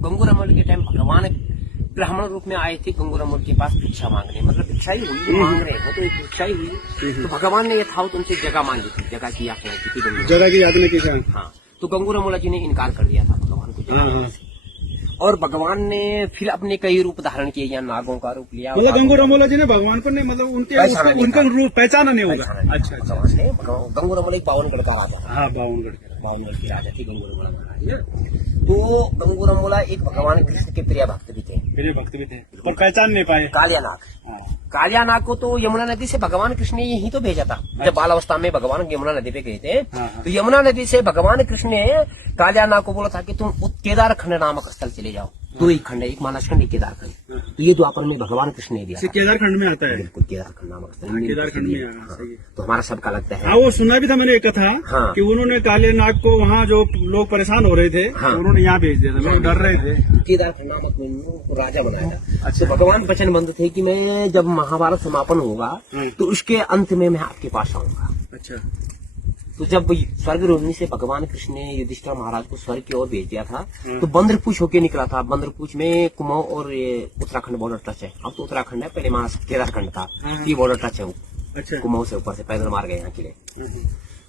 तो गंगूरामल के टाइम भगवान ब्राह्मण रूप में आए थे गंगूरामल के पास भिक्षा मांगने, मतलब भिक्षा ही हुई, मांग रहे हैं तो एक भिक्षा ही हुई। तो भगवान ने यथावत उनसे जगह मांगी थी, जगह की याचना की थी, जगह की याद नहीं की। हाँ, तो गंगूरामल जी ने इनकार कर दिया था भगवान को जगह देने से। और भगवान ने फिर अपने कई रूप धारण किए, या नागों का रूप लिया। मतलब गंगूरामल जी ने भगवान को नहीं, मतलब उनका रूप पहचाना नहीं होगा। अच्छा, भगवान ने गंगूरामल एक बावनगढ़ का राजा था। हाँ, बावनगढ़ की राजा थी गंगूरामल। तो गंगूरामल एक भगवान कृष्ण के प्रिय भक्त भी थे। पर पहचान नहीं पाए कालियानाग। कालियानाग को तो यमुना नदी से भगवान कृष्ण ने यही तो भेजा था। जब बाल अवस्था में भगवान यमुना नदी पे गए थे, तो यमुना नदी से भगवान कृष्ण ने कालियानाग को बोला था कि तुम केदार खंड नामक स्थल चले जाओ। दो ही खंड है, एक मानस खंड, एक केदार खंड। तो ये द्वापर में भगवान कृष्ण ने दिया। केदार खंड में आता है। बिल्कुल, केदार खंड नामक स्थल केदार खंड में। तो हमारा सबका लगता है। हाँ, वो सुना भी था मैंने एक कथा कि उन्होंने कालियानाग को वहाँ जो लोग परेशान हो रहे थे, उन्होंने यहाँ भेज दिया था, लोग डर रहे थे। केदार खंड नामक में उनको राजा बनाया था। अच्छा, तो भगवान वचनबद्ध थे कि मैं जब महाभारत समापन होगा तो उसके अंत में मैं आपके पास आऊंगा। अच्छा, तो जब स्वर्ग रोहिणी से भगवान कृष्ण ने युधिष्ठिर महाराज को स्वर्ग की ओर भेज दिया था, तो बंद्रपूछ होके निकला था। बंद्रपूछ में कुमाऊं और उत्तराखंड बॉर्डर टच है। अब तो उत्तराखंड है, पहले मानस केदारखंड था, ये बॉर्डर टच है। अच्छा, कुमाऊं से ऊपर से पैदल मार गए यहाँ के लिए।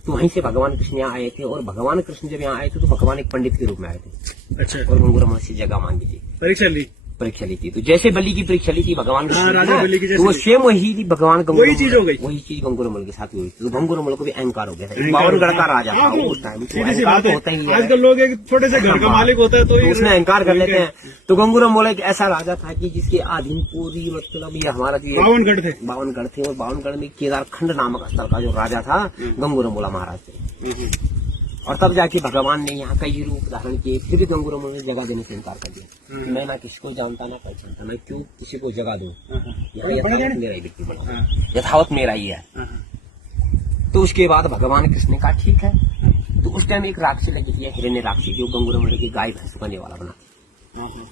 तो वहीं से भगवान कृष्ण यहाँ आए थे। और भगवान कृष्ण जब यहाँ आए थे तो भगवान एक पंडित के रूप में आए थे। अच्छा, और गंगूरामल से जगह मांगी थी, परीक्षा ली थी। तो जैसे बलि की परीक्षा ली थी भगवान तो वो सेम वही थी भगवान वही चीज हो गई, वही चीज गंगूरामल के साथ हुई थी। तो गंगूरामल को भी अहंकार हो गया था। बावनगढ़ का राजा था उस टाइम, होता ही है। आजकल लोग एक छोटे से घर का मालिक होता है तो उसमें अहंकार कर लेते हैं। तो गंगूरामल एक ऐसा राजा था कि जिसके अधीन पूरी, मतलब ये हमारा जो बावनगढ़ थे। और बावनगढ़ में केदार खंड नामक स्थल का जो राजा था गंगूरामल महाराज थे। और तब जाके भगवान ने यहाँ कई रूप धारण किए। फिर भी गंगूरामल ने जगह देने से इनकार कर दिया। मैं ना किसको जानता ना पहचानता, मैं क्यों किसी को जगह दूं। यहाँ यथावत मेरा ही व्यक्ति बना, यथावत मेरा ही है। तो उसके बाद भगवान कृष्ण ने कहा ठीक है। तो उस टाइम एक राक्षसी लगी थी, हिरण्य राक्षसी, जो गंगूरामल की गाय भैंस करने वाला बना।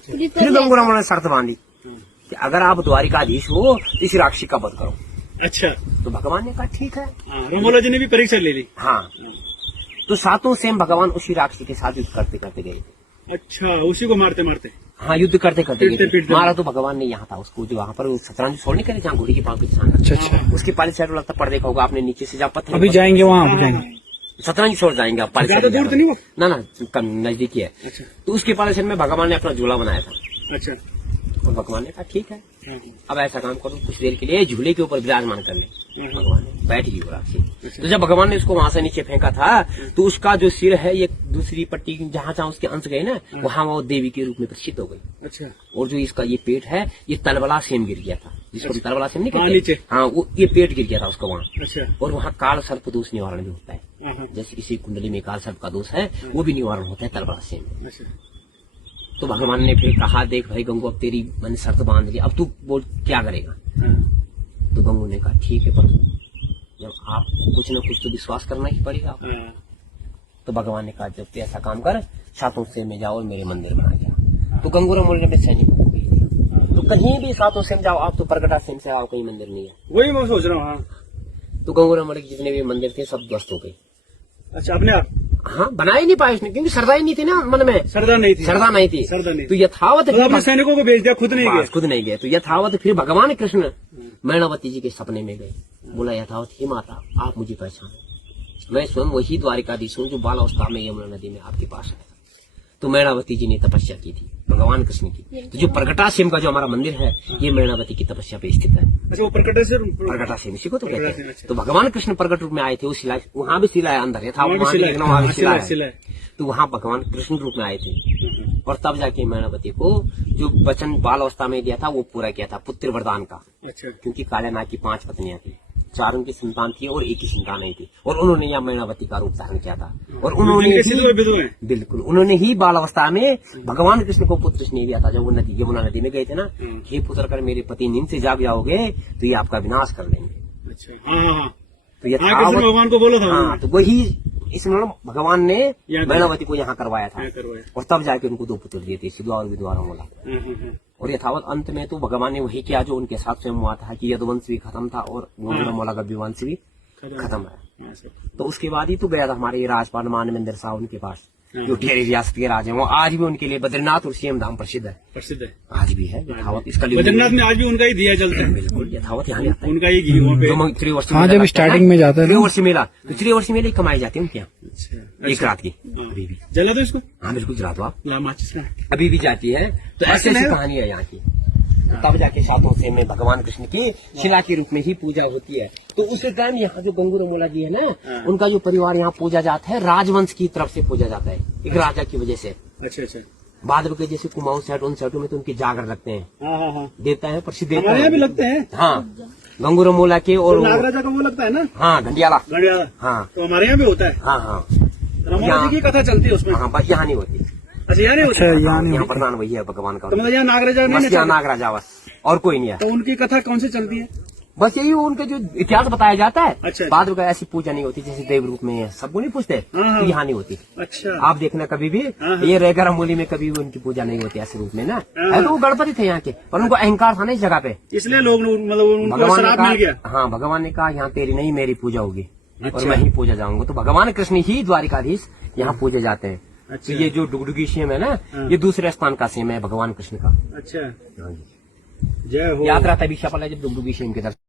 फिर गंगूरामल ने शर्त बांधी कि अगर आप द्वारिकाधीश हो तो इस राक्षसी का वध करो। अच्छा, तो भगवान ने कहा ठीक है। रमोला जी ने भी परीक्षा ले ली। हाँ, तो सातों सेम भगवान उसी राक्षसी के साथ युद्ध करते करते गए थे। अच्छा, उसी को मारते मारते, हाँ, युद्ध करते करते गए। मारा तो भगवान ने यहाँ था उसको, जो वहाँ पर शतरंज छोड़ने के लिए, जहाँ घोड़ी की पांव पे निशान। अच्छा, उसकी पाली साइड लगता पड़ देखा होगा आपने, नीचे से जहाँ पत्थर। अभी जाएंगे वहाँ, शतरंज छोड़ जाएंगे आप। ज्यादा दूर तो नहीं वो? ना, नजदीक ही है। अच्छा, तो उसके पाली साइड में भगवान ने अपना झूला बनाया था। अच्छा, और भगवान ने कहा ठीक है, अब ऐसा काम करो, कुछ देर के लिए झूले के ऊपर विराजमान कर ले। भगवान ने बैठ गई वो राक्षसी। तो जब भगवान ने उसको वहां से नीचे फेंका था, तो उसका जो सिर है, ये दूसरी पट्टी जहाँ जहाँ उसके अंश गए ना, वहाँ वो देवी के रूप में प्रसिद्ध हो गई। अच्छा, और जो इसका ये पेट है, ये तलबला सेम गिर गया था, जिसको तलबला सेम नहीं कहते। हाँ, वो ये पेट गिर गया था उसका वहाँ। अच्छा, और वहाँ काल सर्प दोष निवारण भी होता है। जैसे किसी कुंडली में काल सर्प का दोष है, वो भी निवारण होता है तलबला सेम। तो भगवान ने फिर कहा देख भाई गंगू, अब तेरी मैंने शर्त बांध ली, अब तू बोल क्या करेगा। तो गंगू ने कहा ठीक है, पर जब आपको कुछ न कुछ तो विश्वास करना ही पड़ेगा। तो भगवान ने कहा जब तू ऐसा काम कर, सातों सेम में जाओ और मेरे मंदिर बना गया। तो गंगूरामल ने सैनिकों को भेज दिया, तो कहीं भी सातों सेम जाओ आप, तो प्रगटा सेम से आओ, कहीं मंदिर नहीं है। वही मैं सोच रहा हूँ। तो गंगूरामल के जितने भी मंदिर थे सब ध्वस्त हो गए। अच्छा, अपने आप? हाँ, बना ही नहीं पाए उसने, क्योंकि श्रद्धा ही नहीं थी ना मन में। श्रद्धा नहीं थी। तो यथावत अपने सैनिकों को भेज दिया, खुद नहीं गए। तो यथावत फिर भगवान कृष्ण मैनावती जी के सपने में गए। बोला यथावत हे माता, आप मुझे पहचाने, मैं स्वयं वही द्वारिकाधीश हूँ जो बाल अवस्था में यमुना नदी में आपके पास आया। तो मैनावती जी ने तपस्या की थी भगवान कृष्ण की। तो जो प्रगटा सेम का जो हमारा मंदिर है, ये मैनावती की तपस्या पे स्थित है। अच्छा, वो प्रगटा सेम इसी को तो कहते हैं। तो भगवान कृष्ण प्रगट रूप में आए थे, वो शिला, वहाँ भी शिला है अंदर, था वहाँ भी शिला है। तो वहाँ भगवान कृष्ण रूप में आए थे। और तब जाके मैनावती को जो वचन बाल अवस्था में दिया था वो पूरा किया था, पुत्र वरदान का। अच्छा, क्योंकि कालियानाग की 5 पत्नियां थी, 4 उनकी संतान थी और 1 ही संतान नहीं थी। और उन्होंने यहाँ मैनावती का रूप धारण किया था। और उन्होंने उन्होंने ही बाल अवस्था में भगवान कृष्ण को पुत्र स्नेह दिया था। जब वो नदी यमुना नदी में गए थे ना, हे पुत्र, कर मेरे पति नींद से जाग जाओगे तो ये आपका विनाश कर लेंगे। अच्छा, तो ये भगवान को बोला था। हाँ, तो वही इस भगवान ने मैनावती को यहाँ करवाया था। और तब जाके उनको 2 पुत्र दिए थे, सिद्धवा और विधवा रमोला। और यथावत अंत में तो भगवान ने वही किया जो उनके साथ स्वयं हुआ था, कि यदुवंश भी खत्म था और रमोला का वंश भी खत्म है। तो उसके बाद ही तो गया था हमारे राजपाल मानवेंद्र साहब उनके पास। जो टेरी रियासत के राजा हैं, वो आज भी उनके लिए बद्रीनाथ और सीएम धाम प्रसिद्ध है, आज भी है यथावत। इसका बद्रीनाथ में आज भी उनका ही दिया चलता है, बिल्कुल यथावत यहाँ आता है, उनका ही घी वहाँ पे। त्रिवर्षी हाँ, जब स्टार्टिंग में जाता है त्रिवर्षी मेला, तो त्रिवर्षी मेले कमाई जाती है उनके यहाँ, एक रात की। अभी भी जला दो इसको। हाँ बिल्कुल जला दो आप, माचिस का अभी भी जाती है। तो ऐसी ऐसी कहानी है यहाँ की। तब जाके सातों से में भगवान कृष्ण की शिला के रूप में ही पूजा होती है। तो उसी टाइम यहाँ जो गंगूरमोला जी है ना, उनका जो परिवार यहाँ पूजा जाता है, राजवंश की तरफ से पूजा जाता है, एक राजा की वजह से। अच्छा अच्छा। बाद में जैसे कुमाऊं सेट उन सेटों में तो उनके जागर लगते हैं, हाँ, देता है प्रसिद्ध, हमारे यहाँ भी लगते हैं। हाँ, गंगूरमोला के और नागराजा का वो लगता है ना, हाँ घंटियाला, घड़ियाला, हाँ तो हमारे यहाँ भी होता है। हाँ हाँ, रमाला जी की कथा चलती है उसमें। हाँ बस यहाँ नहीं होती। अच्छा यहाँ नहीं होता। यहाँ प्रधान वही है भगवान का, तो मतलब यहाँ नागराजा बस नहीं यहाँ है, नागराजा बस, और कोई नहीं है। तो उनकी कथा कौन सी चलती है? बस यही उनका जो इतिहास बताया जाता है। अच्छा। बाद में ऐसी पूजा नहीं होती जैसे देव रूप में है, सबको नहीं पूछते, हाँ। यहाँ नहीं होती। अच्छा। आप देखना कभी भी हाँ। ये रेगर मूली में कभी भी उनकी पूजा नहीं होती ऐसे रूप में ना। है तो वो गणपति थे यहाँ के, पर उनको अहंकार था ना इस जगह पे, इसलिए लोग मतलब उनको भगवान ने श्राप मिल गया। कहा, हाँ भगवान ने कहा यहाँ तेरी नहीं मेरी पूजा होगी, और मैं ही पूजा जाऊंगा। तो भगवान कृष्ण ही द्वारिकाधीश यहाँ पूजे जाते हैं। अच्छा। तो ये जो डुगडुगी सेम है ना, ये दूसरे स्थान का सेम है भगवान कृष्ण का। अच्छा, हाँ जी। जय हो। याद रहता है भी जब डुगडुगी सेम के दर्शन